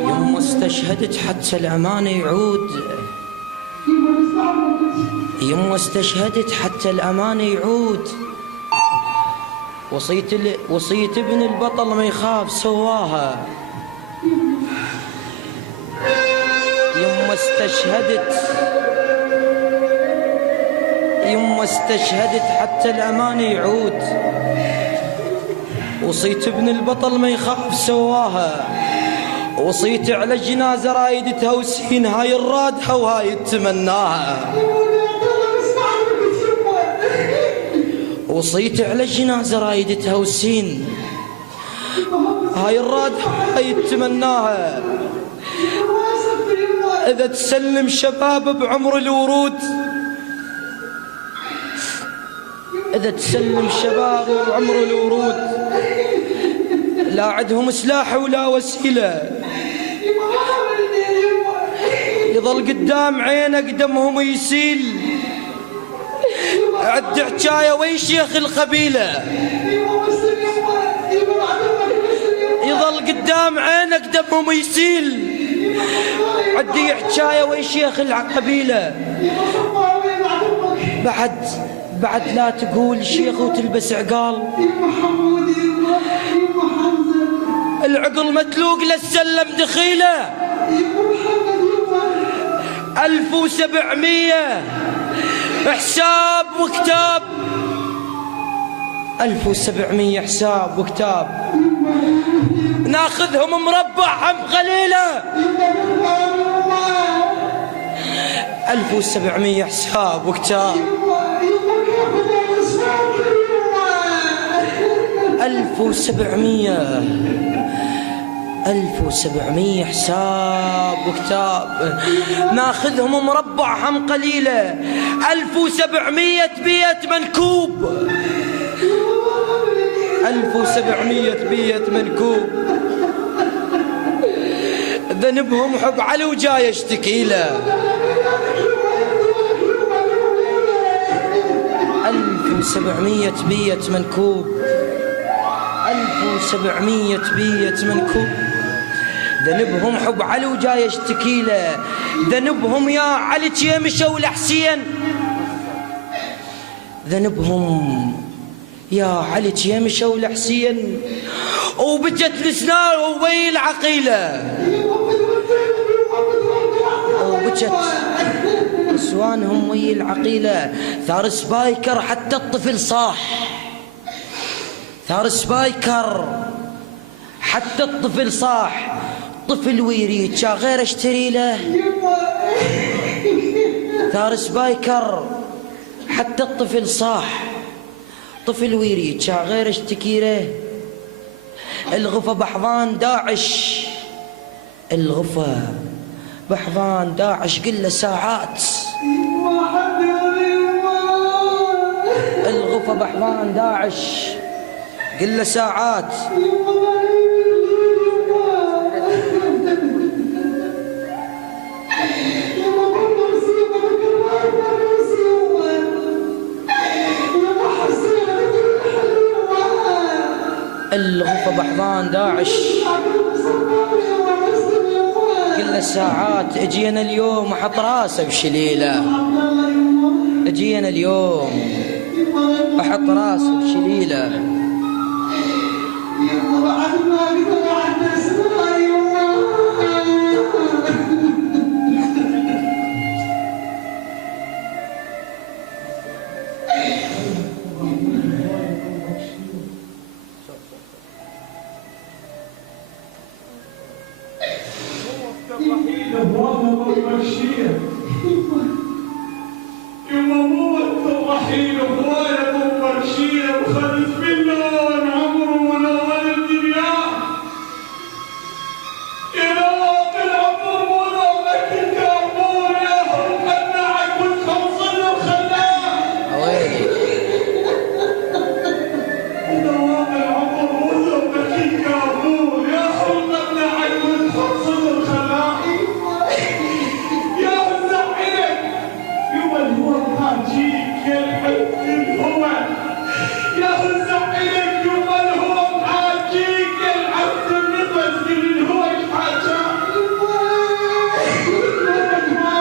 يما استشهدت حتى الأمانة يعود، يما استشهدت حتى الأمانة يعود. وصية ابن البطل ما يخاف سواها. يما استشهدت حتى الأمانة يعود. وصية ابن البطل ما يخاف سواها. وصيت على الجنازة رايد تهوسين، هاي الرادها وهاي تمناها. وصيت على الجنازة رايد تهوسين، هاي الرادها وهاي تمناها. إذا تسلم شباب بعمر الورود، إذا تسلم شباب بعمر الورود، لا عندهم سلاح ولا وسيلة، يظل قدام عينك دمهم يسيل. عد حجاية وي شيخ القبيلة، يظل قدام عينك دمهم يسيل. عدي حجاية وي شيخ القبيلة. بعد لا تقول شيخ وتلبس عقال. العقل متلوق للسلم دخيله. 1700 حساب وكتاب، 1700 حساب وكتاب. ناخذهم مربع هم قليلة. 1700 حساب وكتاب، 1700 حساب وكتاب. ناخذهم مربع هم قليلة. 1700 بيت منكوب، 1700 بيت منكوب. ذنبهم حب علي وجاي اشتكي له. 1700 بيت منكوب، 1700 بيت منكوب. ذنبهم حب علي وجاي اشتكي له. ذنبهم يا علي مشوا لحسين، ذنبهم يا علي مشوا لحسين. وبجت لسنار وبي العقيله، وبجت نسوانهم وي العقيله. ثار سبايكر حتى الطفل صاح، ثار سبايكر حتى الطفل صاح. طفل ويريد شا غير اشتري له. ثار سبايكر حتى الطفل صاح. طفل ويريد شا غير اشتكي له. الغفا بحضان داعش، الغفا بحضان داعش قله ساعات. الغفا بحضان داعش قله ساعات. الغفا بحضان داعش كل ساعات. اجينا اليوم احط راسه بشليله، اجينا اليوم احط راسه بشليله. الوحيدة وانا بالبشير يما موت الرحيل وانا بالبشير وخذت مليون عمره ولا ولد دنياه يا العمر ولا لك الكابور يا هم منعك وتخلصن وخلاه دوام العمر ولا لك الكابور يا هم منعك وتخلصن وخلاه يا زعلك يوم الهوى حاجيك يا الحب الهوى يا زعلك يوم الهوى حاجيك يا العبد النفس الهوى حاجة طولك ما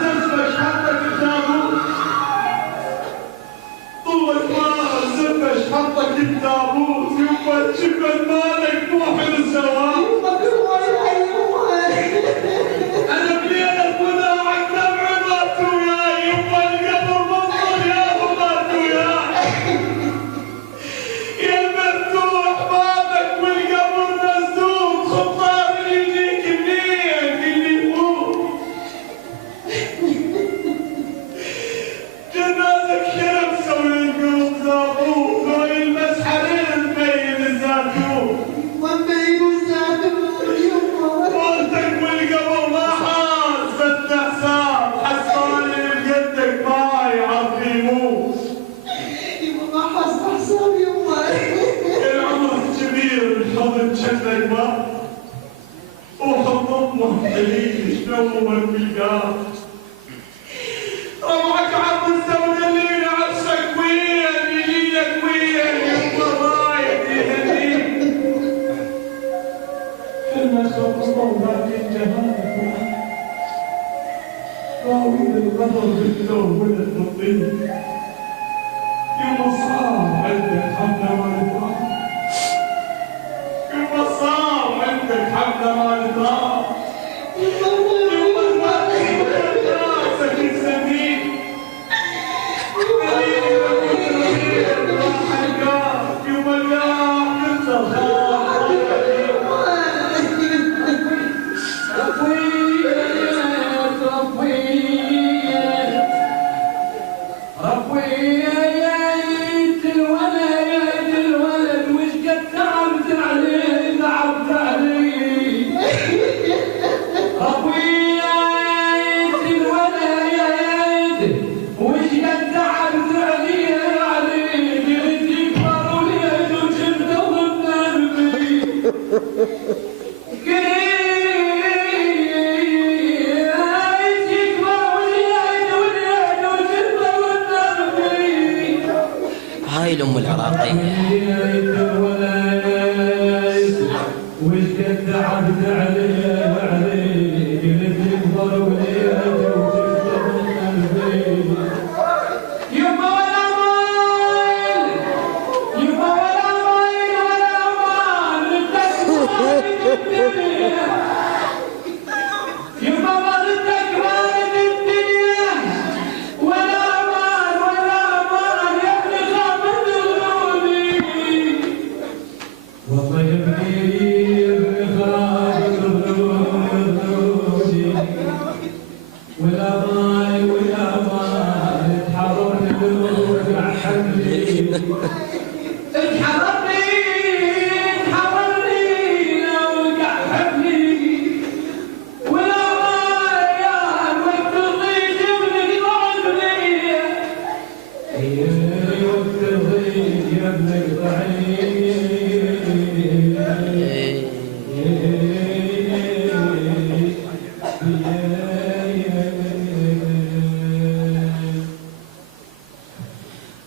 زفش حطك التابوت طولك ما زفش حطك التابوت يوم الجبل مالك مو حلو سوا أنا بليلك وداعك دمع مات وياي يما القبر منظر يا مات وياي يا المفتوح بابك والقبر مسدود خطار يجيك منين اللي يفوت جنازك شرب سوي القلوب زابوط لو يلمس حرير مبين الزاتون موتك والقبر ما حاز فتح حساب حساني بجدك ما يعظموه العمر كبير الحضن شكلك ما وحضن امك دليل شنومك بالقاف ربعك عرض الزود اللي عرسك وين يجيلك وين يما رايح يهنيك كلمة خلصنا وباقي الجهاد راوي الغدر بالثوب والطين يوم صار عندك حملة ما نتراح يوم صار عندك حملة ما نتراح يوم ما راسك يسميك يوم القاع كنت الخاف هاي الأم العراقية.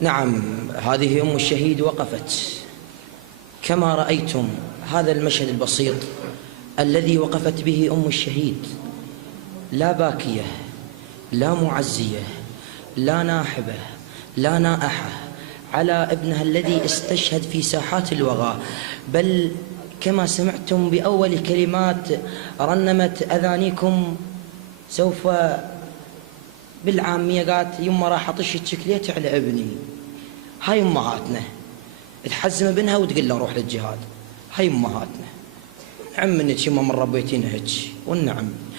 نعم، هذه أم الشهيد وقفت كما رأيتم هذا المشهد البسيط الذي وقفت به أم الشهيد، لا باكية، لا معزية، لا ناحبة، لا نائحة على ابنها الذي استشهد في ساحات الوغى، بل كما سمعتم بأول كلمات رنمت أذانيكم سوف بالعامية قالت يما راح أطش الشكليت على ابني. هاي أمهاتنا تحزم ابنها وتقول له روح للجهاد، هاي أمهاتنا. عم منك يما من ربيتينا هيك والنعم